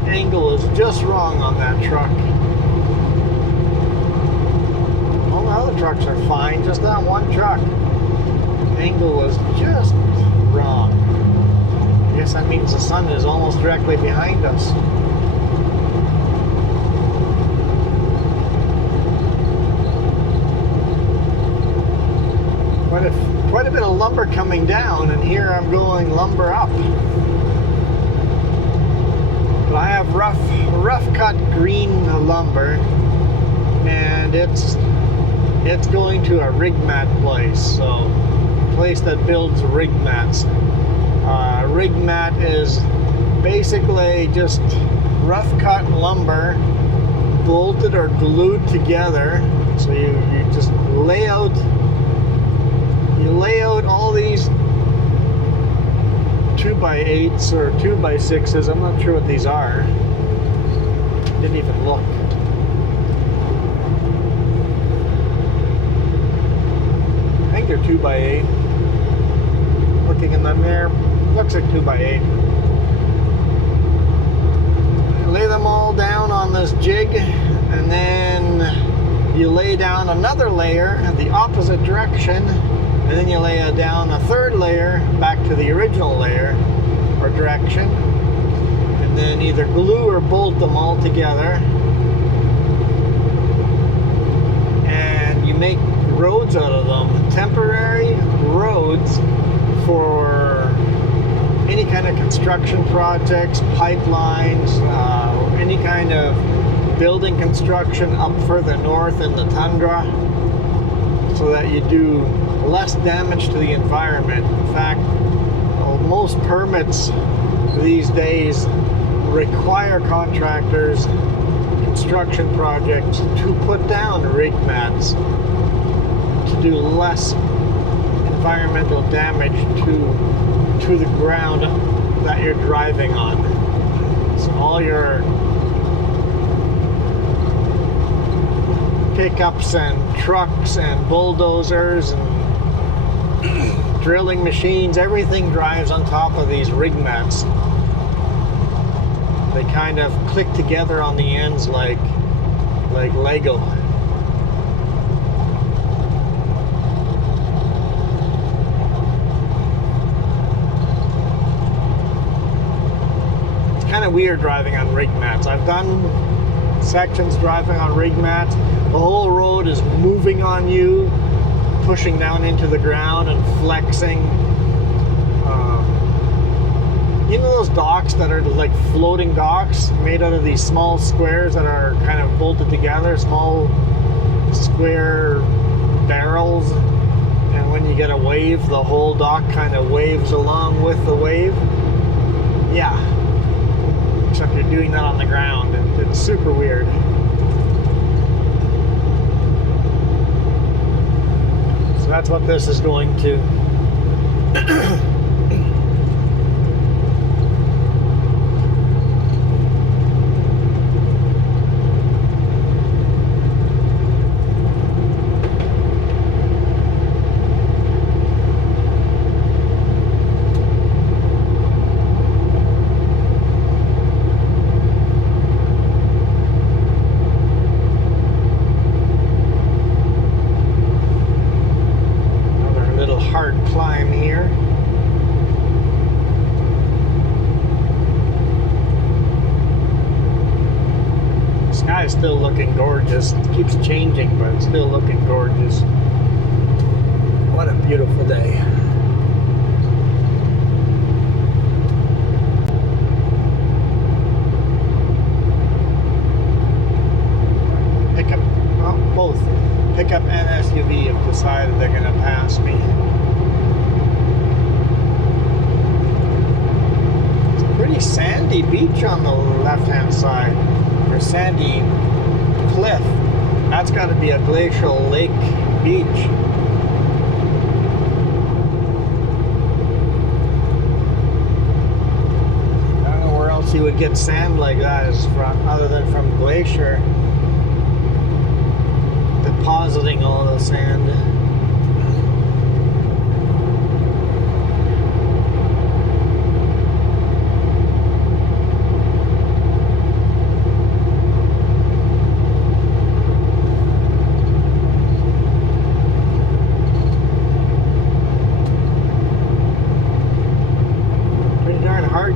Angle is just wrong on that truck. All the other trucks are fine, just that one truck. Angle was just wrong. I guess that means the sun is almost directly behind us. Quite a bit of lumber coming down, and here I'm going lumber up. I have rough cut green lumber, and it's going to a rig mat place, so place that builds rig mats. Rig mat is basically just rough cut lumber bolted or glued together. So you just lay out all these 2x8s or 2x6s. I'm not sure what these are. Didn't even look. I think they're 2x8. Looking in the mirror, looks like 2x8. Lay them all down on this jig, and then you lay down another layer in the opposite direction. And then you lay down a third layer back to the original layer or direction, and then either glue or bolt them all together, and you make roads out of them, temporary roads for any kind of construction projects, pipelines, any kind of building construction up further north in the tundra, so that you do less damage to the environment. In fact, most permits these days require contractors, construction projects, to put down rig mats to do less environmental damage to the ground that you're driving on. So all your pickups and trucks and bulldozers and drilling machines, everything drives on top of these rig mats. They kind of click together on the ends like Lego. of weird driving on rig mats. I've done sections driving on rig mats. The whole road is moving on you, pushing down into the ground and flexing. You know those docks that are like floating docks made out of these small squares that are kind of bolted together, small square barrels, and when you get a wave, the whole dock kind of waves along with the wave? Yeah. Except you're doing that on the ground. It's super weird. So that's what this is going to. Still looking gorgeous. It keeps changing, but it's still looking gorgeous. What a beautiful day. Pickup, well, both pickup and SUV have decided they're going to pass me. It's a pretty sandy beach on the left-hand side. Or sandy cliff. That's got to be a glacial lake beach. I don't know where else you would get sand like that is from, other than from glacier depositing all the sand.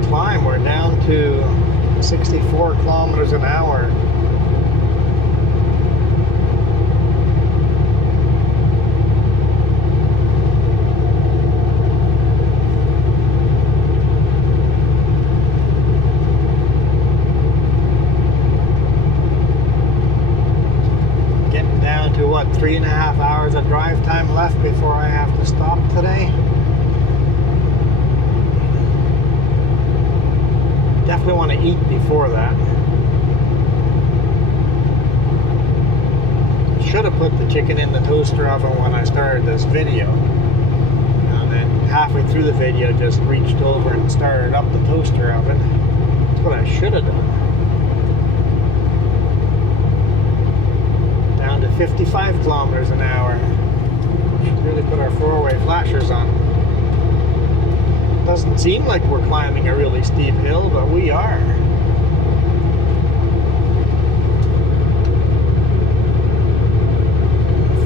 Climb. We're down to 64 kilometers an hour. Getting down to what, 3.5 hours of drive time left before I have to stop today. Definitely want to eat before that. Should have put the chicken in the toaster oven when I started this video. And then halfway through the video just reached over and started up the toaster oven. That's what I should have done. Down to 55 kilometers an hour. Should really put our four-way flashers on. Doesn't seem like we're climbing a really steep hill, but we are.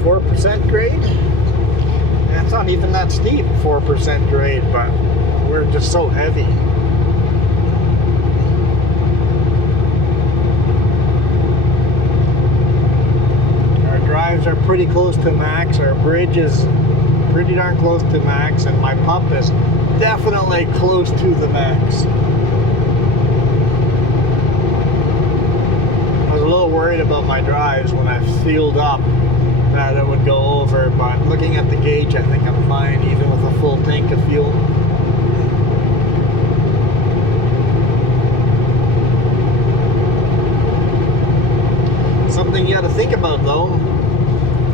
.4% grade? And it's not even that steep, 4% grade, but we're just so heavy. Our drives are pretty close to max. Our bridge is pretty darn close to max, and my pump is definitely close to the max. I was a little worried about my drives when I fueled up that it would go over, but looking at the gauge, I think I'm fine even with a full tank of fuel. Something you got to think about though,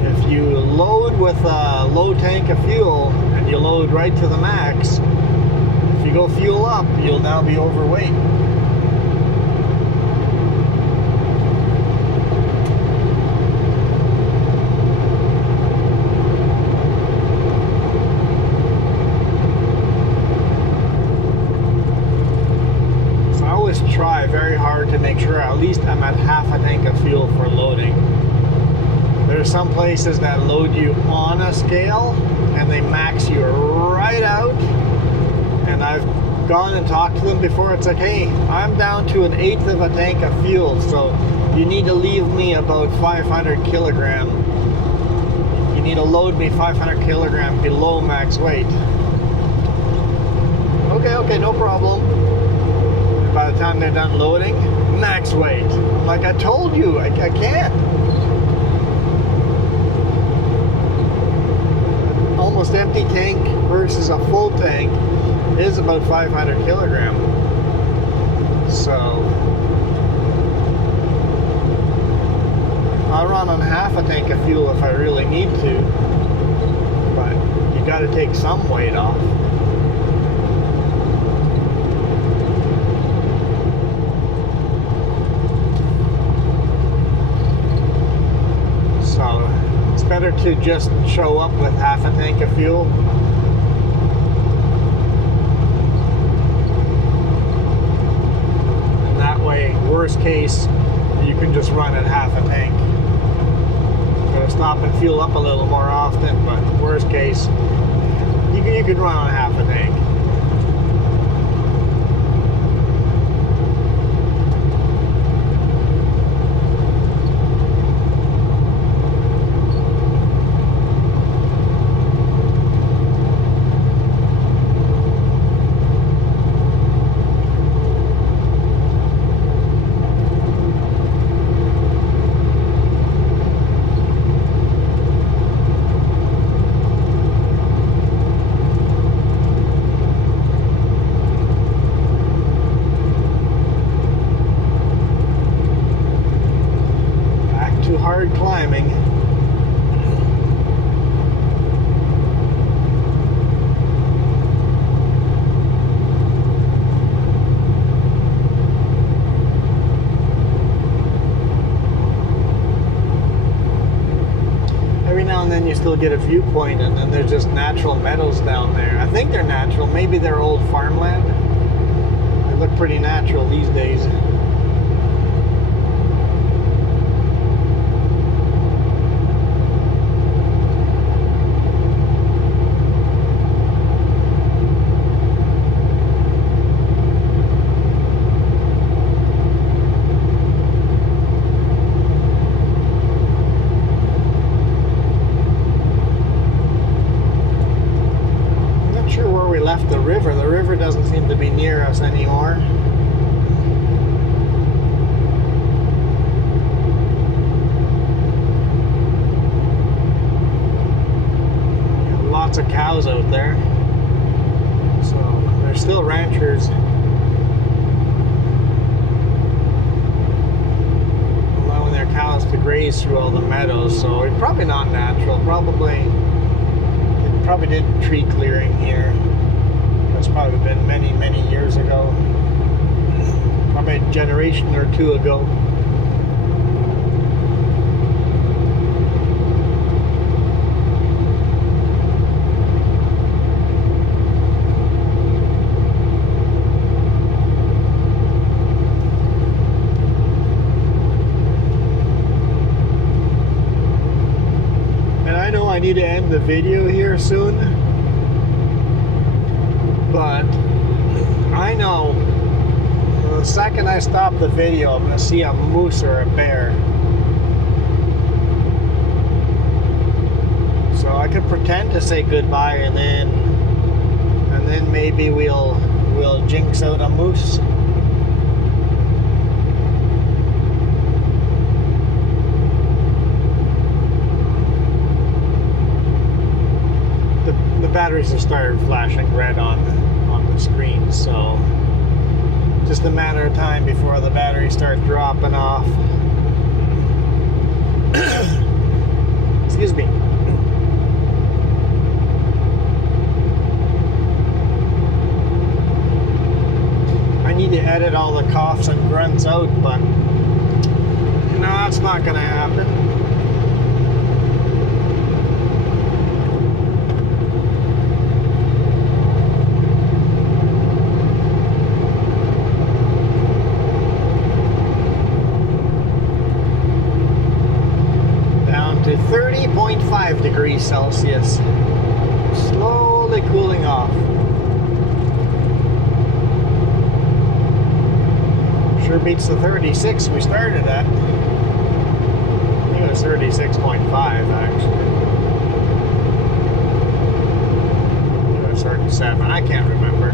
if you load with a low tank of fuel and you load right to the max, if you go fuel up, you'll now be overweight. So I always try very hard to make sure at least I'm at half a tank of fuel for loading. There's some places that load you on a scale and they max you right out, and I've gone and talked to them before. It's like, hey, I'm down to 1/8 of a tank of fuel, so you need to leave me about 500 kilogram. You need to load me 500 kilogram below max weight. Okay, no problem. By the time they're done loading, max weight. Like I told you, I can't. Almost empty tank versus a full tank is about 500 kilogram. So I'll run on half a tank of fuel if I really need to, but you got to take some weight off. So it's better to just show up with half a tank of fuel. And that way, worst case, you can just run at half a tank. Gotta stop and fuel up a little more often, but worst case, you can run on half a tank. Hard climbing. Every now and then you still get a viewpoint, and then there's just natural meadows down there. I think they're natural. Maybe they're old farmland. They look pretty natural these days. Left the river. The river doesn't seem to be near us anymore. Lots of cows out there. So there's still ranchers allowing their cows to graze through all the meadows. So it's probably not natural. Probably did tree clearing here. It's probably been many years ago, probably a generation or two ago. And I know I need to end the video here soon, but I know the second I stop the video, I'm going to see a moose or a bear. So I could pretend to say goodbye, and then maybe we'll jinx out a moose. The batteries have started flashing red on the screen, so just a matter of time before the batteries start dropping off. Excuse me. I need to edit all the coughs and grunts out, but no, that's not going to happen. To 30.5 degrees Celsius, slowly cooling off. sure beats the 36 we started at. I think it was 36.5 actually. It was 37, I can't remember.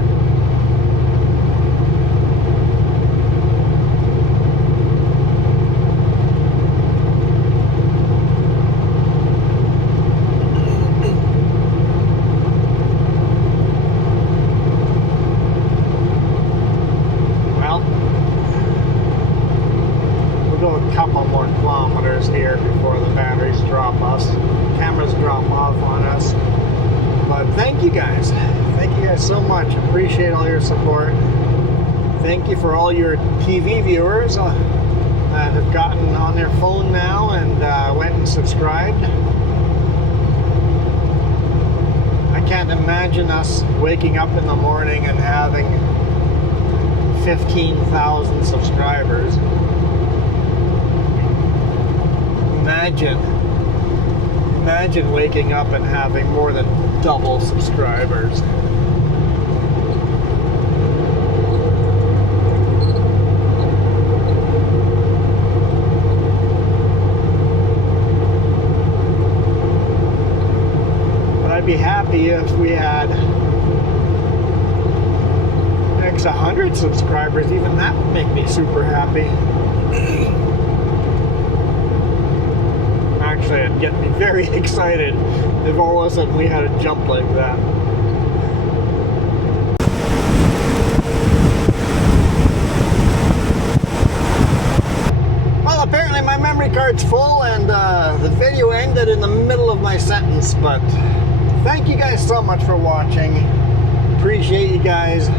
Here before the batteries drop us, cameras drop off on us. But thank you guys so much. Appreciate all your support. Thank you for all your TV viewers that have gotten on their phone now and went and subscribed. I can't imagine us waking up in the morning and having 15,000 subscribers. Imagine waking up and having more than double subscribers. But I'd be happy if we had next 100 subscribers. Even that would make me super happy. Actually, it'd get me very excited if all of a sudden we had a jump like that. Well, apparently my memory card's full and the video ended in the middle of my sentence, but thank you guys so much for watching. Appreciate you guys.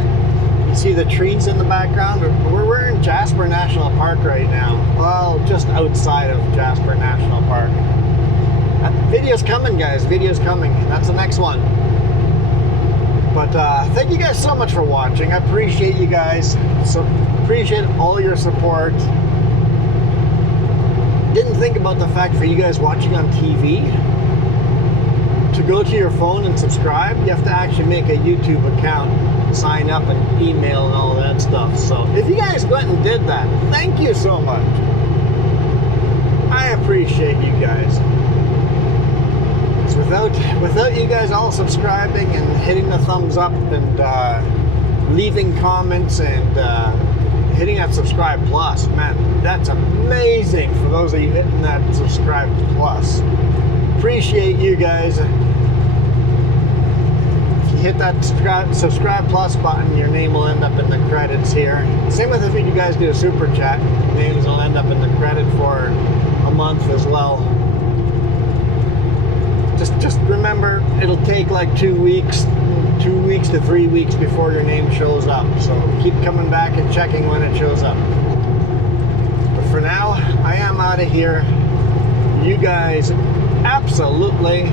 You see the trees in the background? We're in Jasper National Park right now. Well, just outside of Jasper National Park. Video's coming, guys. Video's coming. That's the next one. But thank you guys so much for watching. I appreciate you guys. So appreciate all your support. Didn't think about the fact for you guys watching on TV. To go to your phone and subscribe, you have to actually make a YouTube account, sign up and email and all that stuff. So if you guys went and did that, thank you so much. I appreciate you guys. Without you guys all subscribing and hitting the thumbs up and leaving comments and hitting that subscribe plus, man, that's amazing for those of you hitting that subscribe plus. Appreciate you guys. If you hit that subscribe plus button, your name will end up in the credits here. Same with if you guys do a super chat, names will end up in the credit for a month as well. Just remember, it'll take like 2 weeks to 3 weeks before your name shows up. So keep coming back and checking when it shows up. But for now, I am out of here. You guys absolutely